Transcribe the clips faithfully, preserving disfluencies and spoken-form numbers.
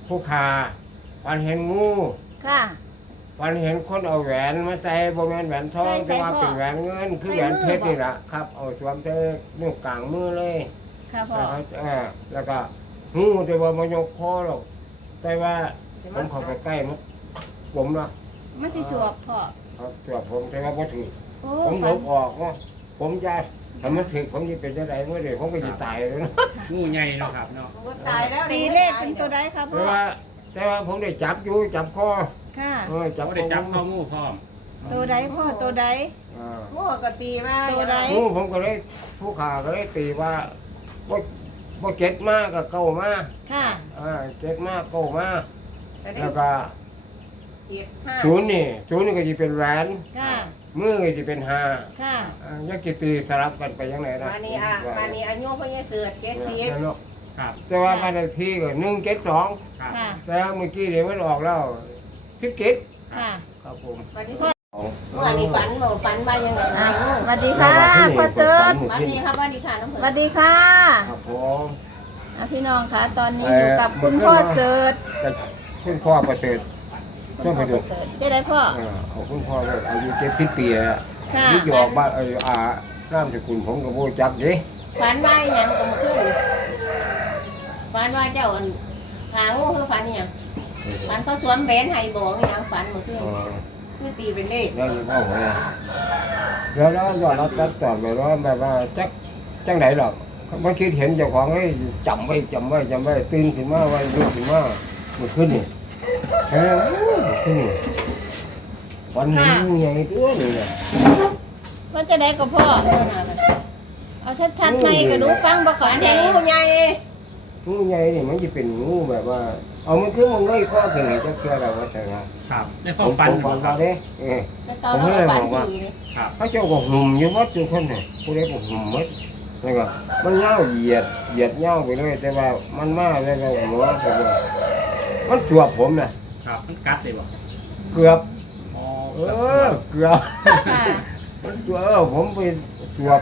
ผู้ขาฝันเห็นงูค่ะฝันเห็นคนเอาแหวนมาใส่บ่แม่นแหวนทองใส่แต่ว่าใส่พ่อเป็นแหวนเงินคือใส่แหวนมือเพชรบ่นี่ล่ะครับเอาสวมแต่นิ้วกลางมือเลยค่ะพ่อแล้วก็เออแล้วก็งูแต่ว่ามันยกคอหรอกแต่ว่าผมเข้าไปใกล้มันผมเนาะมันสิสวบพ่อครับตัวผมแต่ว่าบ่ถือโอ้ผมหลฝันบออกเนาะผมจะถ้ามันถือผมจะเป็นจังไดเมื่อเดี๋ยวผมก็จะตายเลยเนาะงูใหญ่เนาะครับเนาะตายแล้วตีเลขเป็นตัวใดครับเพพ่อราะว่าแต่ว่าผมได้จับอยู่จับคอค่ะเออจับเขาได้จับเข้างูพร้อมตัวใดพ่อตัวใดอ่าโม่ก็ตีมาตัวใดงูผมก็เลยผู้ขาก็เลยตีว่าบ่บ่เก็ดมากก็เก้ามาค่ะอ่าเก็ดมากเก้ามาแต่ได้แล้วก็เจ็ดห้าศูนย์นี่ศูนย์นี่ก็จะเป็นแหวนค่ะมือก็จะเป็นห้าค่ะอ่ายักษ์กิตีสลับกันไปยังไงนะมานี่อ่ะมานี่อายุพ่อใหญ่เสือเจ็ดสิบนั่นเนาะครับแต่ว่าบ้านเลขที่ก็หนึ่งเจ็ดสองครับค่ะแต่เมื่อกี้เดี๋ยวมันออกแล้วสิบเจ็ดค่ะครับผมวันที่สิบเมื่อนี้ฝันบอกฝันว่ายังไงอ่ะนะสวัสดีค่ะพ่อเสิร์ชวันนี้ครับวันนี้ค่ะน้องเผืสอกวัสดีค่ะครับผมอ่ะพี่น้องคะตอนนี้อยู่กับคุณพ่อเสิร์ชแต่คุณพ่อประเสริฐช่วยไปดูเสิร์ชได้ได้พ่ออ่าเอาคุณพ่อเลยอายุเจ็ดสิบปีแล้วค่ะนี่หยอกบ้านเอออาน้ำสกุลผมก็บ่จักเด้ฝันว่าอย่างก็มาขึ้นฝันว่าเจ้าอันหางูคือฝันอย่างฝันเขาสวมแหวนให้บอกอย่างฝันมาขึ้นเออคือตีเป็นเลขแล้วยังเอาไว้แล้วแล้วยอดเราตัดต่อไปว่าแบบว่าจักจังไหนหรอกบางทีเห็นเจ้าของเลยจำไว้จำไว้จำไว้ตื่นขึ้นมาไว้ลุกขึ้นมาเมื่อคืนนี่เออขึ้นนี่วันนี้งูใหญ่ตัวนี่เนี่ยว่าจะได้กับพ่อ เอาชัดๆในกระดูกฟังบ่เข้าฝันใจเห็นงูใหญ่งูใหญ่นี่มันจะเป็นงูแบบว่า เอามันขึ้นมันเงยข้อขึ้นจะเชื่อเราว่าใช่ไหมครับในคผวามมฝันผมฝันคว่ารับเด้เออแต่ตอนนั้นก็ฝันดีเลยครับพระเจ้าก็หุ่มอยู่วัดจุคนนี่ผู้ใดก็หุ่มหมดแล้วก็มันเงาเหยียดเหยียดเงาไปเลยแต่ว่ามันมาแล้วก็หัวแต่ว่ามันจวบผมน่ะครับมันกัดเลยบ่เกือบอ๋อเออเกือบค่ะมันจวบเออผมไปจวบ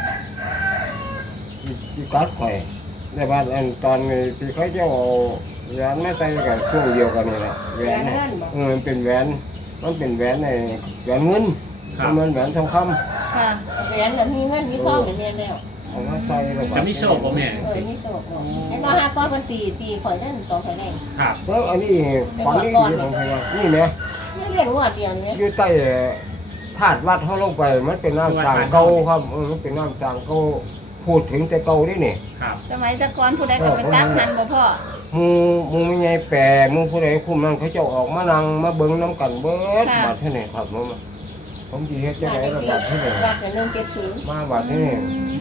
ที่กัดข่อยในบ้านอันตอนที่เขาเจ้าเอาแหวนมาใส่กับช่วงเดียวกันนี่แหละแหวนน่ะเออมันเป็นแหวนมันเป็นแหวนในแหวนเงินมันเหมือนแหวนทองคำค่ะเหรียญแบบมีเงินมีทองอย่างเรียนแล้วเอามาใส่แล้วก็จะมีโชคบ่แม่เออมีโชคเนาะไอ้น้องห้าก้อนมันตีตีข่อยนั่นสองข่อยนั่นครับแล้วอันนี้ฝันนี่อยู่ของใครวะนี่เนี่ยไม่เรียนงวดเดียวนี่อยู่ใต้ธาตุวัดเขาลงไปมันเป็นน้ำจางเก่าครับเออมันเป็นน้ำจางเก่าพูดถึงแต่เก่านี่นี่ครับสมัยแตะก่อนผู้ใดก็ไปตักหันบ่พ่อหมูหมูไม่ใหญ่แปรหมูผู้ใดคุมนั่นเขาเจ้าออกมานั่งมาเบิ้งน้ำกันเบิดบาดที่นี่ครับผมผมจีเฮ็ดจะไหนระดับที่นี่วัดเป็นหนึ่งเจ็ดศูนย์มาบาดที่นี่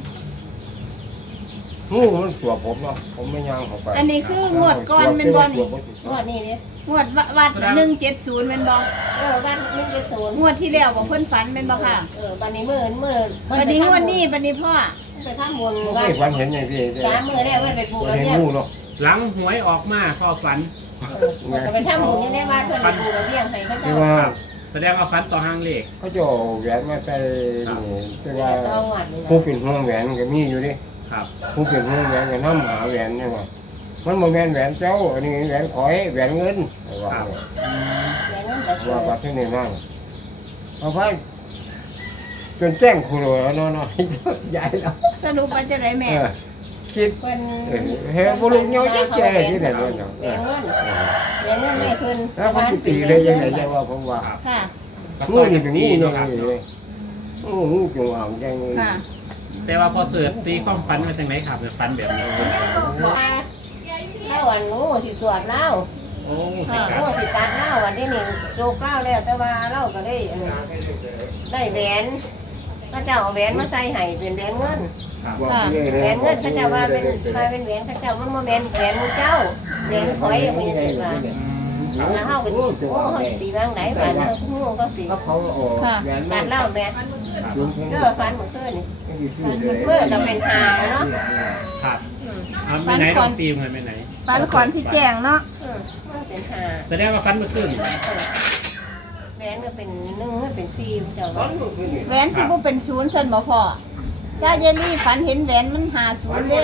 งูมันสวบผมเนาะผมไม่ย่างเข้าไปอันนี้คืองวดก่อนเป็นบ่นี่งวดนี้เนี่ยงวดวัดหนึ่งเจ็ดศูนย์เป็นบ่เออวัดหนึ่งเจ็ดศูนย์งวดที่แล้วบ่เพิ่นฝันเป็นบ่ค่ะเออบันนี้มื่นมื่นบัดนี้งวดนี้บัดนี้พ่อไปทำบุญไม่วัเคดยฝันเห็นไงพี่สามมื่นแรกวันไปปลูกฝัแล้นวเห็นเนี่ยงูเนาะหลังหวยออกมาพ่อฝันไปทำบุญนี่ได้ว่าเพื่อนไปปลูกแล้วเลี้ยงให้เขาแต่เจ้าว่าครับแสดงว่าฝันต่อหางเลขเขาจะเอาแหวนมาใส่นี่แต่ว่าต้องวัดนี่ผู้เป็นห่วงแหวนก็มีอยู่ดิครับผู้เป็นห่วงแหวนก็น้ำหาแหวนนี่ว่ามันบ่แม่นแหวนเจ้าอันนี้แหวนขอยแหวนเงินว่าครับเนี่ยอืมเลี้ยงเงินแต่สวว่าย บัดที่นี่นั่นเอาไปจนแจ้งครูเลยเนาะเนาะใหญ่แล้วสรุปว่าจะได้แม่เออคิดเพิ่นเออเฮ้ยบ่รู้เงาจักแก่ที่ไหนเนาะเลี้ยงเงินเลี้ยงเงินแม่เพิ่นแล้วเขาสิตีเลยยังไงจะว่าผมว่าครับค่ะงูนี่เป็นงูยังคไงรับเลยงูงูจงอางจังเลยค่ะแต่ว่าพอเสิร์ชตีความฝันมาจากไหนครับฝันแบบนี้เล่าวันงูสิสวดเล่าโอ้สิอ่าครับงูสิตัดเล่าวันนี้นี่โศกเล่าแล้วแต่ว่าเล่าก็ได้อันนี้ได้แหวนพระเจ้าเอาแหวนมาใส่ให้เป็นแหวนเงินครับบอกเลยแหวนเงินพระเจ้าว่าเป็นมาเป็นแหวนพระเจ้ามันมาแหวนแหวนมูเจ้าแหวนถอยมันจะเสร็จมาอืมครับแล้วเฮาก็สิโอ้เฮาสิตีบางไหนบ้านเฮางูก็สิก็เขาออกแหวนตัดเล่าแม่ครับเด้อฟันหมดเด้อนี่เมื่อเราเป็นหาเนาะครับเอาไปไหนต้องตีมันไปไหนฝันขอนสิแจ้งเนาะเออมันเป็นหาแสดงว่าฝันเมื่อคืนแหวนก็เป็นหนึ่งก็เป็นสี่เจ้าว่าแหวนสิบ่เป็นศูนย์ซั่นบ่พ่อชาเยลลี่ฝันเห็นแหวนมันหาศูนย์เด้เ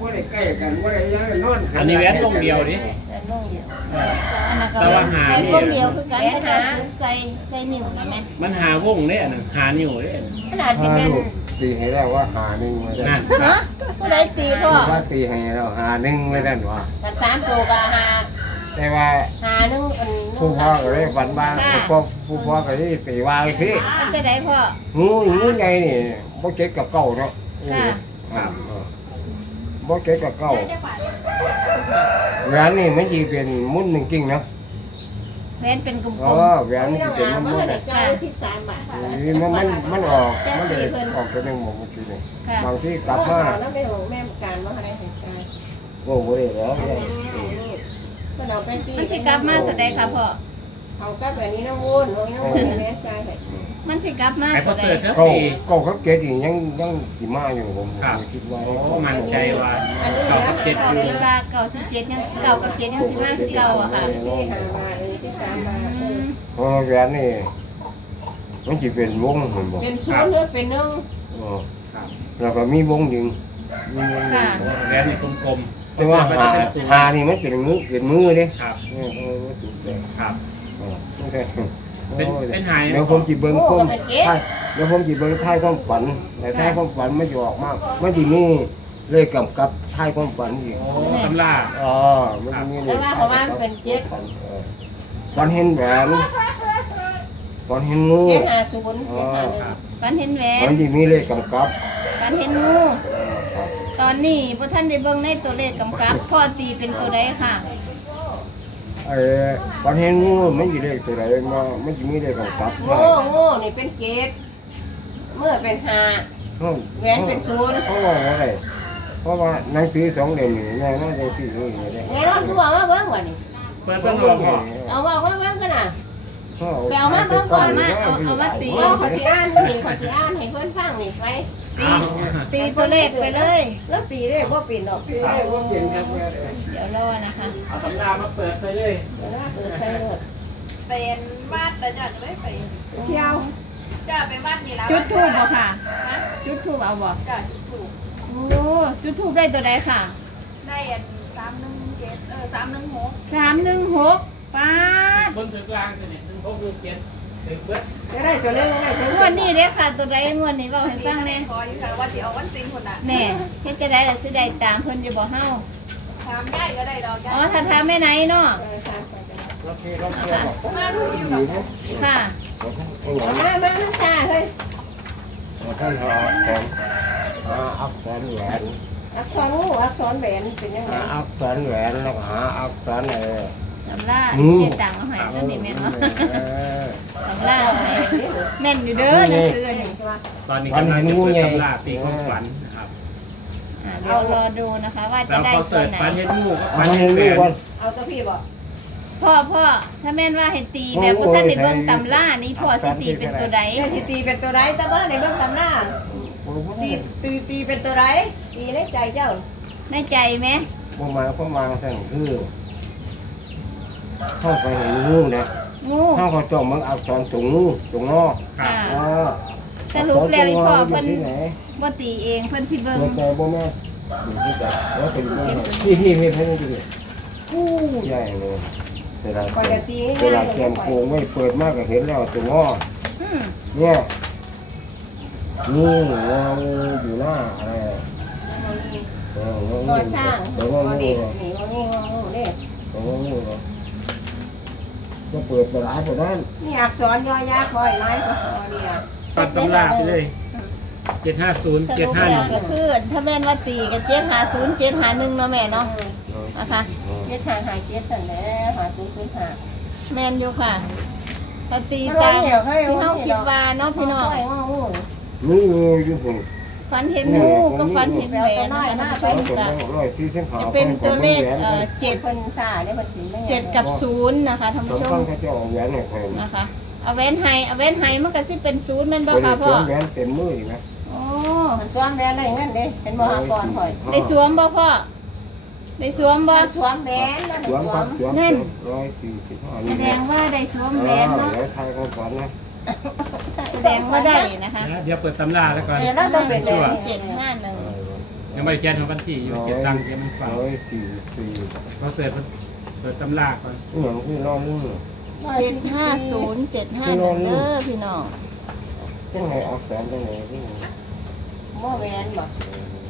ว่าได้ใกล้กันว่าได้ยังนอนอันนี้แหวนวงเดียวดิแหวนวงเดียวอันนั้นก็แต่ว่าหาเป็นนี่พวกเดียวคือกันเขาจะซุบใส่ใส่นิ้วนะแม่มันหาวงเนี่ยนะหานิ้วเนี่ยขนาดสิเป็นตีให้แล้วว่าหาหนึ่งมาได้นั่นฮะผู้ใดตีพ่อว่าตีให้แล้วหาหนึ่งไม่ได้ว่ากันสามตัวก็หาแต่ว่าหาหนึ่งอันหนึ่งผู้พ่อก็ได้ฝันบ้างผู้พ่อผู้พ่อก็ได้ตีว่าเลยสิมันจะได้พ่องูงูใหญ่นี่บ่เก็ดกับเก่าเนาะค่ะครับบ่เก็ดกับเก่าแหวนนี่มันสิเป็นมุ่นหนึ่งจริงนะแม่นเป็นกลอ๋อมแหวนไม่นี่ต้องเป็นหามุ่นว่าๆได้น่ะจ่ายสิบสามบาทนี่มันมันมันออกมันเลยออกตัวหนึงหมดเมื่อกี้นี่ๆค่ะบางที่กลับมาแล้วไม่ของแม่การว่าอะไรเหตุการณ์โอ้โหได้แล้วเนี่ยก็เราเป็นมันสิกลับมาตัวใดค่ะพ่อเขาก็แบบนี้นะวุ่นวุ่นน้องวุ่นแม่ใจเหตุมันสิกลับมาไอ้พตัอวใดเสิร์ชแล้วเก่าตีเก่าเขาเก็ดอีกยังยังสิมาอยู่ผมครับคิดว่าโอ้มั่นใจว่าเก่ากับเจ็ดพ่ออยู่คิดว่าเก่าสิบเจ็ดยังเก่ากับเจ็ดยังสิมาคือเก่าอะค่ะสี่ห้าบาทสิบสามบาทอืมเพราะแหวนนี่มันจะเป็นวงเห็นบอกเป็นศูนย์หรือเป็นหนึ่งอ๋อครับแล้วก็มีวงหนึ่งมีวงหนึ่งค่ะแหวนนี่กลมๆแต่ว่าหาหานี่มันเป็นมือเป็นมือเด้ครับเนี่ยเออมันถูกเลยครับอ๋อไม่ใช่เป็นเป็นหายเดี๋ยวผมจีเบิ้งก้มท้ายเดี๋ยวผมจีเบิ้งท้ายความฝันแต่ท้ายความฝันมันจะออกมากมันจะมีเลขกำกับท้ายความฝันอีกโอ้ตำราอ๋อมันจะมีเลแต่ขว่าเขาว่ามันเป็นเจ็ดฝันเห็นแหวนฝันเห็นงูเจ็ดห้าศูนย์เจ็ดห้าหนึ่งฝันเห็นแหวมัน นจะมีเลขกำกับฝันเห็นงู ตอนนี้พระท่านได้เบิ่งในตัวเลขกำกับ พ่อตีเป็นตัวใดค่ะไอ้ฝันเห็นงูมันจะเลขตัวไหนมามันจะมีเลขกำกับโง่โง่นี่เป็นเจ็ดเมื่อเป็นห้าแหวนเป็นศูนย์เพราะว่าอะไรเพราะว่าหนังสือสองเล่มนี่แม่น่าจะซื้อนี่ได้ไงรถกูบอกว่าเบิ้งวันนี้เปิดเพิ่งลองพ่อเอาว่าว่าเบิ้งกันนะไปเอามาเบิ่งก่อนมาเอาเอามาตีโอ้ขอสิอ่านนี่ขอสิอ่านให้เพื่อนฟังนี่ไปตีตีตัวเลขไปเลยแล้วตีได้ว่าปิ่นดอกตีได้ว่าเปลี่ยนครับเดี๋ยวรอนะคะเอาตำรามาเปิดไปเลยเดี๋ยวนะเปิดใช้เลยเป็นวัดแต่จัดเลยไปเที่ยวจะไปวัดนี่แล้วจุดทูบบ่ค่ะ จุดทูบเอาบ่จะจุดถูกโอ้จุดทูบได้ตัวใดค่ะได้อันสามหนึ่งเจ็ดเออสามหนึ่งหกสามหนึ่งหกป้าดคนถือกลางเนี่ยถึงพกดูเจ็ดถึงเบิดจะได้จะเล่นได้จะงวดนี้เด้อค่ะ ตัวใดงวดนี้เว้าให้ฟังแหน่ขออยู่ค่ะว่าจะเอาวันจริงคนน่ะแน่เฮ็ดจะได้ล่ะสิได้ตามเพิ่นอยู่บ่เฮาถามได้ก็ได้ดอกอ๋อถ้าถามแม่ไหนเนาะเราเที่ยวเราเที่ยวบอกมาดูอยู่ดีนะค่ะเราท่านเอาหลังมามาน้ำชาเฮ้ยเราท่านหาแขนหาอักษรแหวนอักษรงูอักษรแหวนเป็นยังไงหาอักษรแหวนแล้วก็หาอักษรเออตำราอืมเจตังเอาให้ตัวนี้แม่นบ่เออตำราเอาให้แม่นอยู่เด้อหนังสืออันนี้ตอนนี้กำลังจะเปิดตำราตีความฝันนะครับอ่าเดี๋ยวรอดูนะคะ ว่าจะแล้วได้พอตัเสิวร์ชไหนฝันเห็นงูก็เอาฝันให้เห็นแหวรู้ก่อนนเอาตัวพี่บอกพ่อพ่อถ้าแม่นว่าให้ตีแบบบ่ทันได้เบิ่งตำรานี่พ่อสิตีเป็นตัวใดเจ้าที่ตีเป็นตัวไรแต่ว่าในเบื้องตำหน้าตีตีตีเป็นตัวไรตีในใจเจ้าในใจไหมผมมาผมมาสั่งคือเข้าไปเห็นงูนะงูเข้าก็จ้องมันอักษรตรงงูตรงงอครับค่ะอ่าสรุปแล้วอีพ่อเพิ่นที่ไหนบ่ตีเองเพิ่นสิเบิ่งเปิดใจบ่แม่อยู่ที่ใจแล้วเป็นบ่ที่ที่มีเพิ่นอยู่ที่อู้ใหญ่เลยเวลาก่อนจะตีเวลาแกมโกงไม่เปิดมากก็เห็นแล้วตรงงออืมเนี่ยงูงออยู่หน้าอะไรเอองอช่างตัวงงอองูดิบนี่งอนี่งองูนี่ตัวงองูก็เปิดไปหลายกว่านั้นนี่อักษรย่อยักษ์คอยไม้ก็คอเนี่ยตัดตำราไปเลยเจ็ดห้าศูนย์สเจ็ดรุปห้าหแล้นึ่วงก็คือถ้าแม่นว่าตีก็เจ็ดห้าศูนย์ เจ็ดห้าหนึ่งเนาะแม่เนาะนะคะเจ็ดหาหาเจ็ดสั่นแล้วหาศูนย์ศูนย์หาแม่นอยู่ค่ะถ้าตีตามที่เฮาคิดว่าเนาะพี่น้องงองูงูอยู่ผมฝันเห็นงูก็ฝันเห็นแหวนนะคะท่านผู้ชมเขาก็ร้อยที่เส้นขาวจะเป็นตัวเลขเอ่อเจ็ดเพิ่นซาได้มันสิแม่เจ็ดกับศูนย์นะคะท่านสองผู้ชข้างมเขาจะเอาแหวนให้ใครนะคะเอาแว่นไฮเอาแว่นไฮมันก็สิเป็นศูนย์แม่นบ่เป็นค่ะพ่อแหวนเต็มมือนะอ๋อมันสวมแหวนได้เงินเด้เห็นบ่หาก่อนข่อยได้สวมบ่พ่อได้สวมบ่มันสวมแหวนแล้วสวมสวครัมบสวมนั่นร้อยสี่สิบห้าแสดงว่าได้สวมแหวนเนาะแล้วไทยเขาสอนนะแสดงว่าได้นะคะเดี๋ยวเปิดตำราแล้วก่อนเดี๋ยวเราต้องเป็นแหวชั่วนเจ็ดห้าหนึ่งเยังไม่ได้เขียนของวันที่อยู่เขียนตังเขียนมันฟังร้อยสี่สิบสี่พอเสิร์ชเปิดตำราก่อนนี่อย่างที่น้องนี่เจ็ดห้าศูนย์เจ็ดห้าหนึ่งเด้อพี่น้องต้องให้อักษรตรงไหนที่หม้อแวนบ่เออ